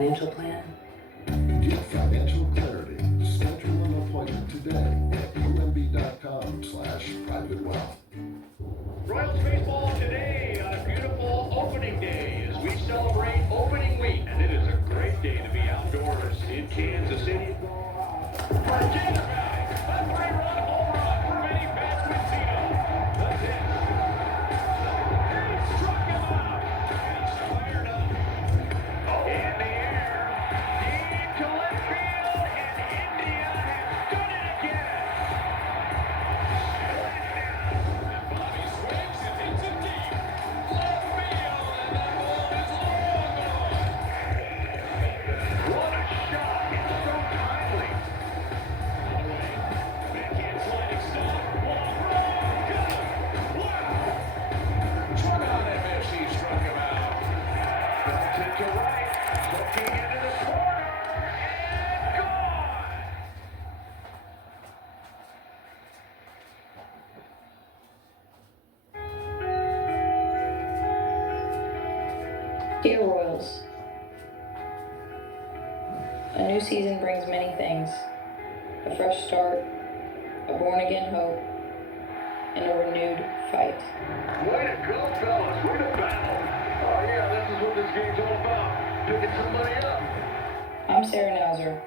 Financial plan? Get financial clarity. Schedule an appointment today at umb.com/private wealth. Royals baseball today on a beautiful opening day as we celebrate opening week. And it is a great day to be outdoors in Kansas City. Virginia back. A three-run home run for Vinny Pasquantino. The hit. He struck him out. And he's fired up. In the air. Deep to left field. And India has done it again. And Bobby swings and hits it deep. Left field. And that ball is long gone. What a shot. It's so timely. Away. Backhand sliding stop. Long run. Got him. Wow. Swung on and miss. He struck him out. Drops it to right. Looking into the corner. And gone. Dear Royals, a new season brings many things. A fresh start, a born-again hope, and a renewed fight. Way to go, fellas. Way to battle. Oh, yeah, this is what this game's all about. Picking somebody up. I'm Sarah Nauser,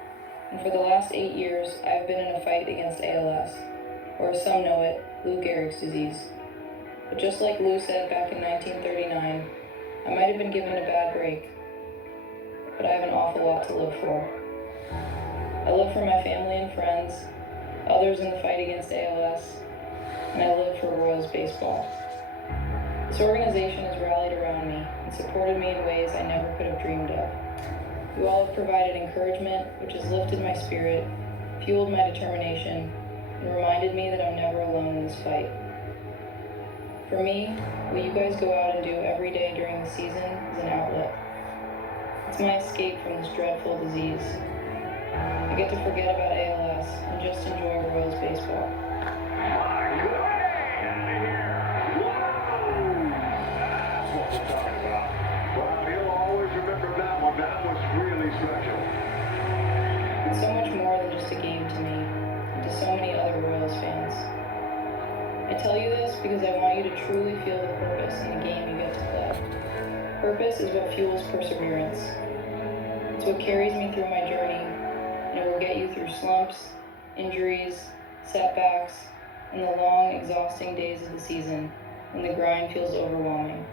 and for the last 8 years, I've been in a fight against ALS, or as some know it, Lou Gehrig's disease. But just like Lou said back in 1939, I might have been given a bad break, but I have an awful lot to live for. I live for my family and friends, others in the fight against ALS, and I live for Royals baseball. This organization has rallied around me and supported me in ways I never could have dreamed of. You all have provided encouragement, which has lifted my spirit, fueled my determination, and reminded me that I'm never alone in this fight. For me, what you guys go out and do every day during the season is an outlet. It's my escape from this dreadful disease. I get to forget about ALS and just enjoy Royals baseball. My goodness. Out of here. Whoa. That's what we're talking about. Well, you'll always remember that one. That was really special. It's so much more than just a game to me, and to so many other Royals fans. I tell you this because I want you to truly feel the purpose in the game you get to play. Purpose is what fuels perseverance. It's what carries me through my journey, and it will get you through slumps, injuries, setbacks, and the long, exhausting days of the season when the grind feels overwhelming.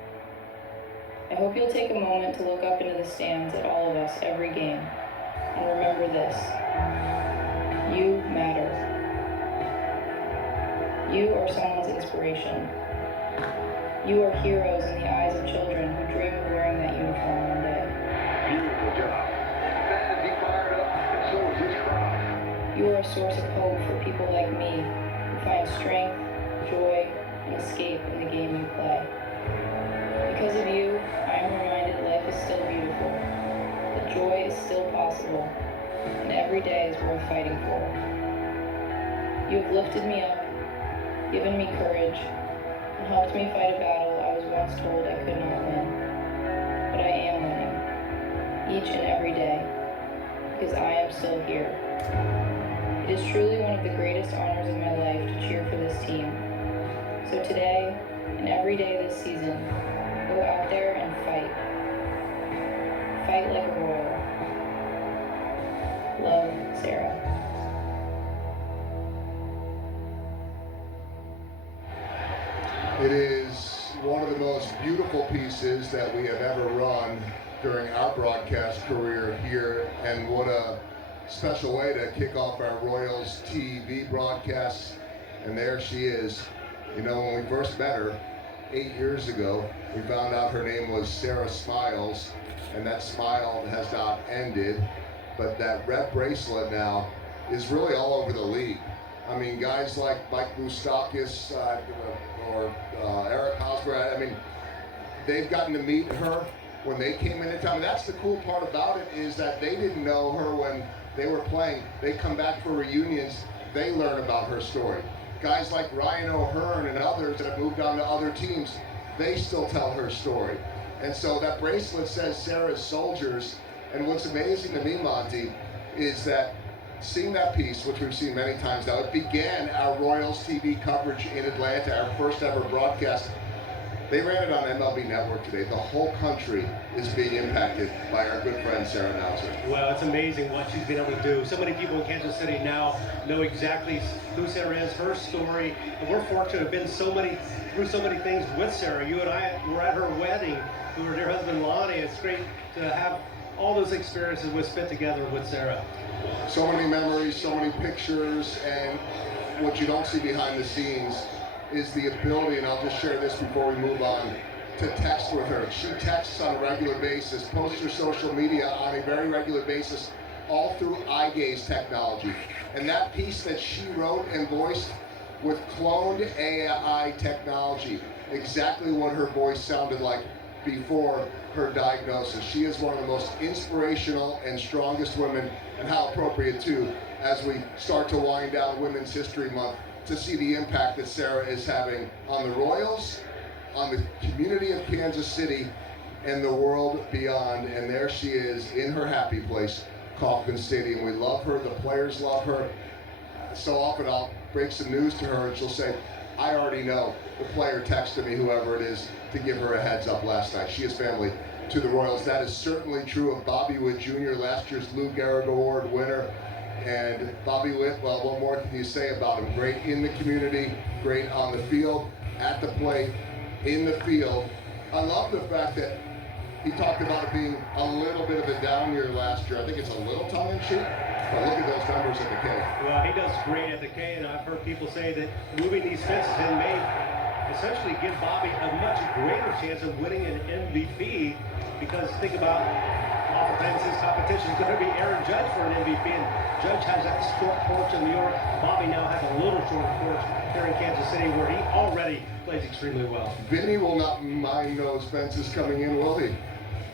I hope you'll take a moment to look up into the stands at all of us every game, and remember this: you matter. You are someone's inspiration. You are heroes in the eyes of children who dream of wearing that uniform one day. Beautiful job. Man, is he fired up, and so is his crowd. You are a source of hope for people like me who find strength, joy, and escape in the game you play. Because of you, I am reminded life is still beautiful, that joy is still possible, and every day is worth fighting for. You have lifted me up, given me courage, and helped me fight a battle I was once told I could not win. But I am winning, each and every day, because I am still here. It is truly one of the greatest honors of my life to cheer for this team. So today, and every day this season, go out there and fight. Fight like a Royal. Love, Sarah. It is one of the most beautiful pieces that we have ever run during our broadcast career here, and what a special way to kick off our Royals TV broadcasts. And there she is. You know, when we first met her 8 years ago, we found out her name was Sarah Smiles, and that smile has not ended, but that red bracelet now is really all over the league. I mean, guys like Mike Moustakas or Eric Hosmer, I mean, they've gotten to meet her when they came into town. And that's the cool part about it, is that they didn't know her when they were playing. They come back for reunions, they learn about her story. Guys like Ryan O'Hearn and others that have moved on to other teams, they still tell her story. And so that bracelet says Sarah's Soldiers, And what's amazing to me, Monty, is that seeing that piece, which we've seen many times now, it began our Royals TV coverage in Atlanta, our first ever broadcast. They ran it on MLB Network today. The whole country is being impacted by our good friend Sarah Nauser. Well, it's amazing what she's been able to do. So many people in Kansas City now know exactly who Sarah is, her story, and we're fortunate to have been through so many things with Sarah. You and I were at her wedding, with her dear husband Lonnie. It's great to have all those experiences we spent together with Sarah. So many memories, so many pictures, and what you don't see behind the scenes is the ability, and I'll just share this before we move on, to text with her. She texts on a regular basis, posts her social media on a very regular basis, all through eye gaze technology. And that piece that she wrote and voiced with cloned AI technology, exactly what her voice sounded like before her diagnosis. She is one of the most inspirational and strongest women, and how appropriate too, as we start to wind down Women's History Month, to see the impact that Sarah is having on the Royals, on the community of Kansas City, and the world beyond. And there she is in her happy place, Kauffman Stadium. We love her, the players love her. So often I'll break some news to her and she'll say, I already know. The player texted me, whoever it is, to give her a heads up last night. She is family to the Royals. That is certainly true of Bobby Witt Jr., last year's Lou Gehrig Award winner. And Bobby Witt, well, what more can you say about him? Great in the community, great on the field, at the plate, in the field. I love the fact that he talked about it being a little bit of a down year last year. I think it's a little tongue-in-cheek, but look at those numbers at the K. Well, he does great at the K, and I've heard people say that moving these fences in may essentially give Bobby a much greater chance of winning an MVP, because think about, oftentimes his competition is going to be Aaron Judge for an MVP, and Judge has that short porch in New York. Bobby now has a little short porch here in Kansas City, where he already plays extremely well. Vinny will not mind those fences coming in, will he?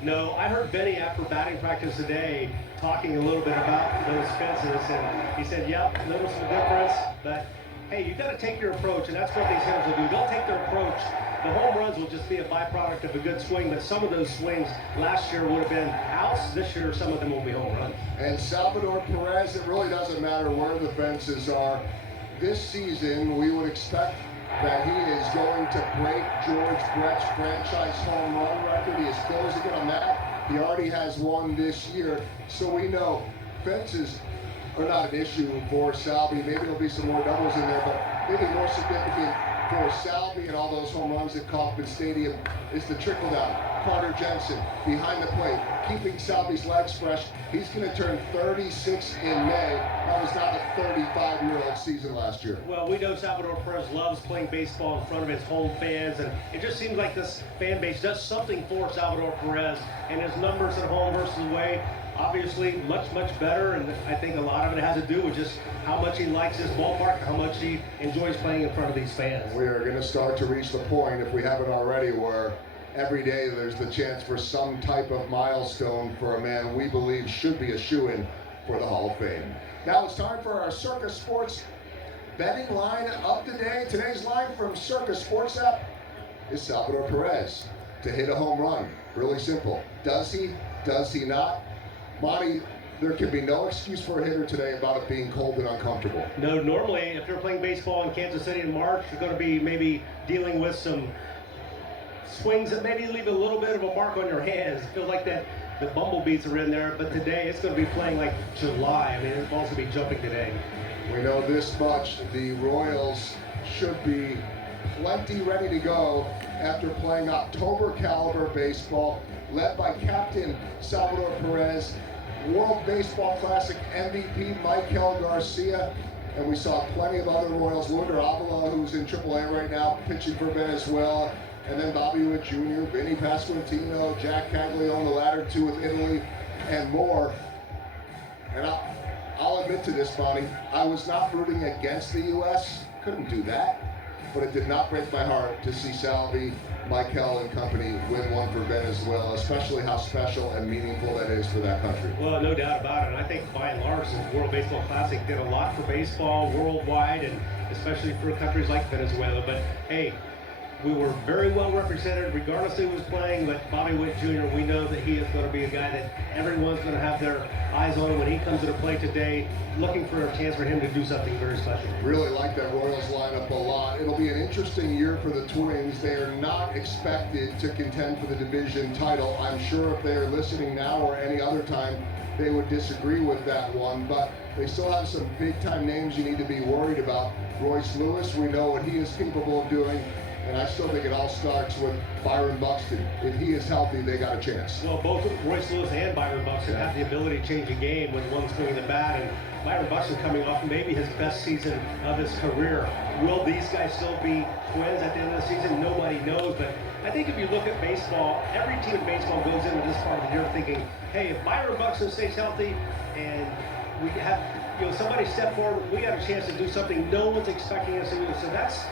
No, I heard Benny after batting practice today talking a little bit about those fences, and he said, yep, notice the difference, but hey, you've got to take your approach, and that's what these hitters will do. They'll take their approach. The home runs will just be a byproduct of a good swing, but some of those swings last year would have been outs. This year, some of them will be home runs. And Salvador Perez, it really doesn't matter where the fences are. This season, we would expect that he is going to break George Brett's franchise home run record. He is closing in on that. He already has one this year, so we know fences are not an issue for Salvi. Maybe there'll be some more doubles in there, but maybe more significant for Salvi and all those home runs at Kauffman Stadium is the trickle down. Carter Jensen behind the plate, keeping Salvi's legs fresh. He's going to turn 36 in May. That was not a 35-year-old season last year. Well, we know Salvador Perez loves playing baseball in front of his home fans, and it just seems like this fan base does something for Salvador Perez, and his numbers at home versus away, obviously much, much better, and I think a lot of it has to do with just how much he likes his ballpark, how much he enjoys playing in front of these fans. We are going to start to reach the point, if we haven't already, where every day there's the chance for some type of milestone for a man we believe should be a shoo-in for the Hall of Fame. Now it's time for our Circa Sports betting line of the day. Today's line from Circa Sports app is Salvador Perez to hit a home run. Really simple. Does he? Does he not? Monty, there can be no excuse for a hitter today about it being cold and uncomfortable. No, normally if you're playing baseball in Kansas City in March, you're going to be maybe dealing with some swings that maybe leave a little bit of a mark on your hands. It feels like that the bumblebees are in there, but today it's going to be playing like July. I mean, the ball's going to be jumping today. We know this much. The Royals should be plenty ready to go after playing October caliber baseball, led by captain Salvador Perez, World Baseball Classic MVP Maikel Garcia, and we saw plenty of other Royals. Lunder Avila, who's in AAA right now, pitching for Venezuela, and then Bobby Witt Jr., Vinny Pasquantino, Jack Caglione, the latter two with Italy, and more. And I'll admit to this, Bonnie, I was not rooting against the U.S., couldn't do that, but it did not break my heart to see Salvi, Maikel and company win one for Venezuela, especially how special and meaningful that is for that country. Well, no doubt about it. And I think by and large, the World Baseball Classic did a lot for baseball worldwide, and especially for countries like Venezuela. But hey, We were very well represented, regardless who was playing. But Bobby Witt Jr., we know that he is going to be a guy that everyone's going to have their eyes on when he comes to the plate today, looking for a chance for him to do something very special. Really like that Royals lineup a lot. It'll be an interesting year for the Twins. They are not expected to contend for the division title. I'm sure if they are listening now or any other time, they would disagree with that one, but they still have some big-time names you need to be worried about. Royce Lewis, we know what he is capable of doing, and I still think it all starts with Byron Buxton. If he is healthy, they got a chance. Well, both Royce Lewis and Byron Buxton have the ability to change a game when one's swinging the bat, and Byron Buxton coming off maybe his best season of his career. Will these guys still be Twins at the end of the season? Nobody knows, but I think if you look at baseball, every team in baseball goes into this part of the year thinking, hey, if Byron Buxton stays healthy and we have, somebody step forward, we got a chance to do something no one's expecting us to do. So that's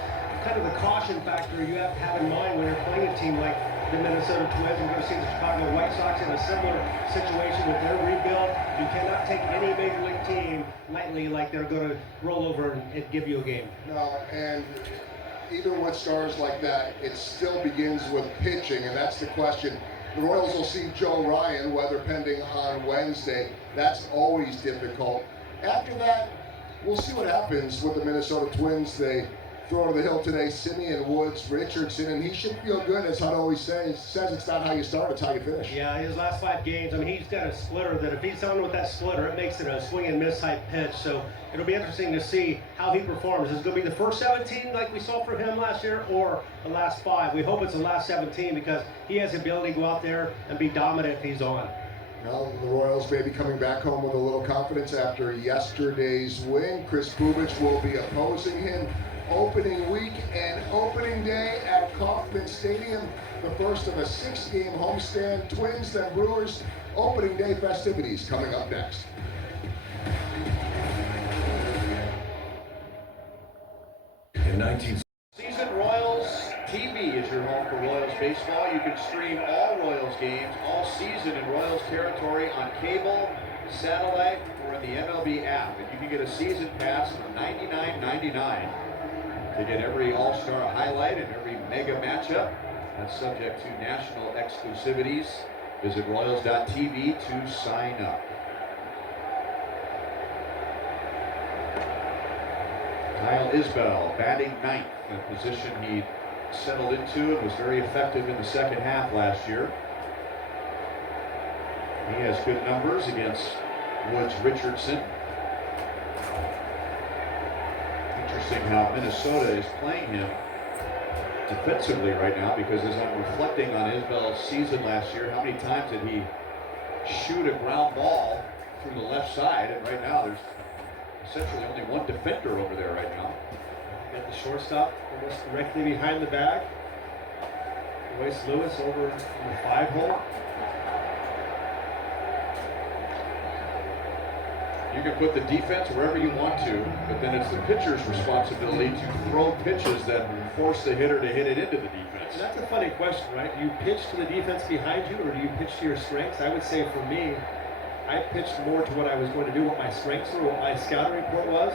kind of the caution factor you have to have in mind when you're playing a team like the Minnesota Twins. We're going to see the Chicago White Sox in a similar situation with their rebuild. You cannot take any major league team lightly, like they're going to roll over and give you a game. No, and even with stars like that, it still begins with pitching, and that's the question. The Royals will see Joe Ryan, weather pending, on Wednesday. That's always difficult. After that, we'll see what happens with the Minnesota Twins. They throw to the hill today, Simeon, Woods, Richardson, and he should feel good. As Hunt always says it's not how you start, it's how you finish. Yeah, his last 5 games, I mean, he's got a splitter that if he's someone with that splitter, it makes it a swing and miss type pitch. So it'll be interesting to see how he performs. Is it going to be the first 17 like we saw from him last year, or the last 5? We hope it's the last 17 because he has the ability to go out there and be dominant if he's on. Well, the Royals may be coming back home with a little confidence after yesterday's win. Chris Bubich will be opposing him opening week and opening day at Kauffman Stadium. The first of a 6-game homestand. Twins, then Brewers. Opening day festivities coming up next. In 19... Season Royals TV is your home for Royals baseball. You can stream all Royals games all season in Royals territory on cable, satellite, or in the MLB app. And you can get a season pass for $99.99 to get every All-Star highlight and every mega matchup. That's subject to national exclusivities. Visit Royals.tv to sign up. Kyle Isbell batting 9th, a position he settled into and was very effective in the second half last year. He has good numbers against Woods Richardson. Interesting how Minnesota is playing him defensively right now, because as I'm reflecting on Isbell's season last year, how many times did he shoot a ground ball through the left side, and right now there's essentially only one defender over there right now. Got the shortstop almost directly behind the bag. Royce Lewis over in the 5-hole. You can put the defense wherever you want to, but then it's the pitcher's responsibility to throw pitches that force the hitter to hit it into the defense. And that's a funny question, right? Do you pitch to the defense behind you, or do you pitch to your strengths? I would say for me, I pitched more to what I was going to do, what my strengths were, what my scouting report was.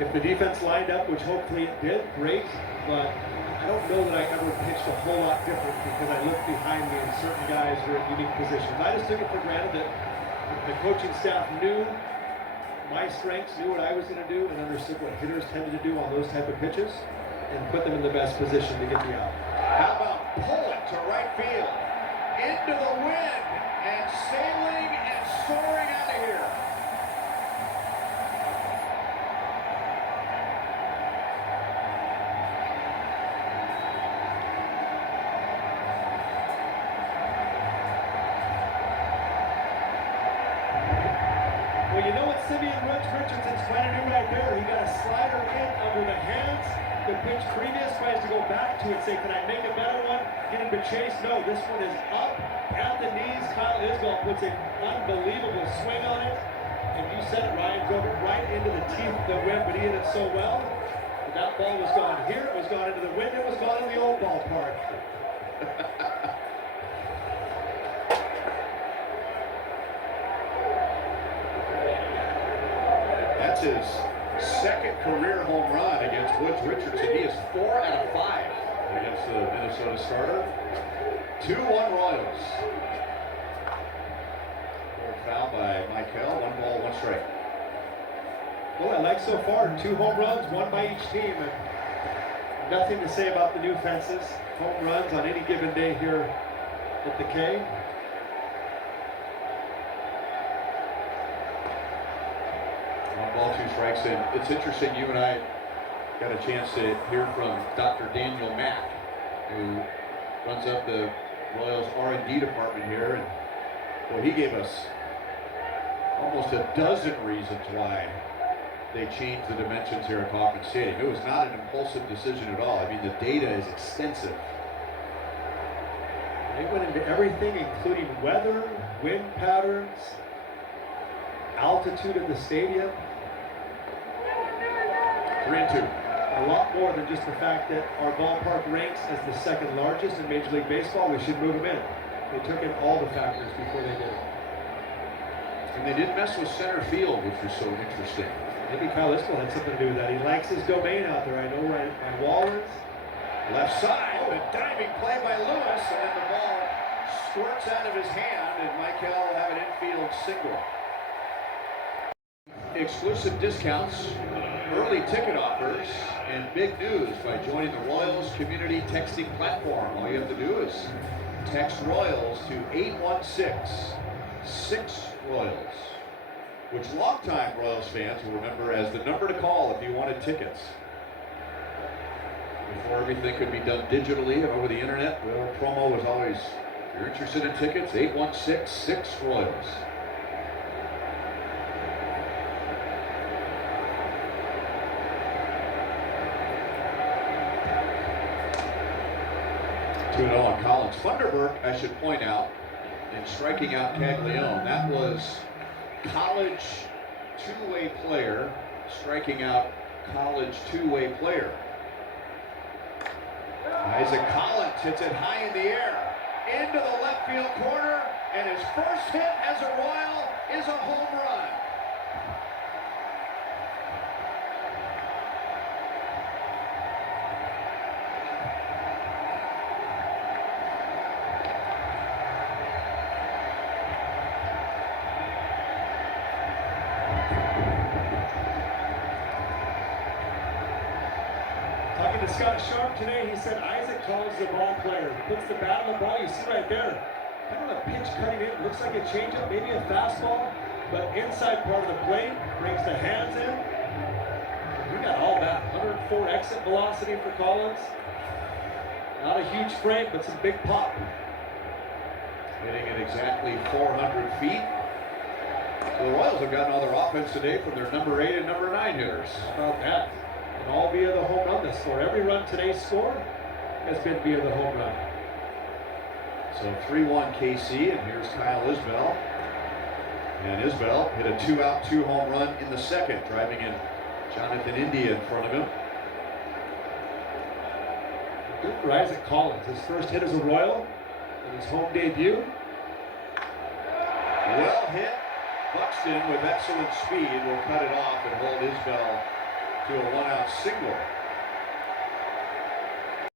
If the defense lined up, which hopefully it did, great, but I don't know that I ever pitched a whole lot different because I looked behind me and certain guys were in unique positions. I just took it for granted that the coaching staff knew my strengths, knew what I was going to do, and understood what hitters tended to do on those type of pitches, and put them in the best position to get me out. How about pull it to right field, into the wind, and sailing and soaring out of here. Well, you know what Simeon Richardson's trying to do right there? He got a slider in under the hands. The pitch previous tries to go back to it, say, can I make a better one? Get him to chase. No, this one is up at the knees. Kyle Isbell puts an unbelievable swing on it. And you said it, Ryan, drove it right into the teeth of the wind, but he hit it so well. That ball was gone here. It was gone into the wind. It was gone in the old ballpark. That's his second career home run against Woods Richardson. He is 4 out of 5 against the Minnesota starter. 2-1 Royals. Foul by Michael. 1 ball, 1 strike. Well, I like so far 2 home runs, 1 by each team, and nothing to say about the new fences. Home runs on any given day here at the K. 1 ball, 2 strikes, and it's interesting. You and I got a chance to hear from Dr. Daniel Mack, who runs up the Royals R&D department here, and well, he gave us almost a dozen reasons why they changed the dimensions here at Kauffman Stadium. It was not an impulsive decision at all. I mean, the data is extensive. They went into everything, including weather, wind patterns, altitude of the stadium. 3-2. A lot more than just the fact that our ballpark ranks as the second largest in Major League Baseball. We should move them in. They took in all the factors before they did it. And they didn't mess with center field, which was so interesting. Maybe Kyle Isbell had something to do with that. He likes his domain out there. I know where my wall is. Left side, a diving play by Lewis, and then the ball squirts out of his hand, and Michael will have an infield single. Exclusive discounts, early ticket offers, and big news by joining the Royals community texting platform. All you have to do is text Royals to 816-6-ROYALS, which longtime Royals fans will remember as the number to call if you wanted tickets. Before everything could be done digitally and over the internet, well, promo was always, if you're interested in tickets, 816-6-ROYALS. On Collins. Funderburk, I should point out, in striking out Caglione, that was college two-way player striking out college two-way player. Isaac Collins hits it high in the air, into the left field corner, and his first hit as a Royal is a home run. Talking to Scott Sharp today, he said Isaac Collins is a ball player. He puts the bat on the ball, you see right there. Kind of a pitch cutting in, looks like a changeup, maybe a fastball, but inside part of the plate, brings the hands in. We got all that. 104 exit velocity for Collins. Not a huge frame, but some big pop. Hitting at exactly 400 feet. So the Royals have gotten all their offense today from their number 8 and number 9 hitters. How about that? And all via the home run this score. Every run today scored has been via the home run. So 3-1 KC, and here's Kyle Isbell. And Isbell hit a 2-out, 2-home run in the second, driving in Jonathan India in front of him. Good for Isaac Collins. His first hit as a Royal in his home debut. Well hit. Buxton with excellent speed will cut it off and hold Isbell to a 1-out single.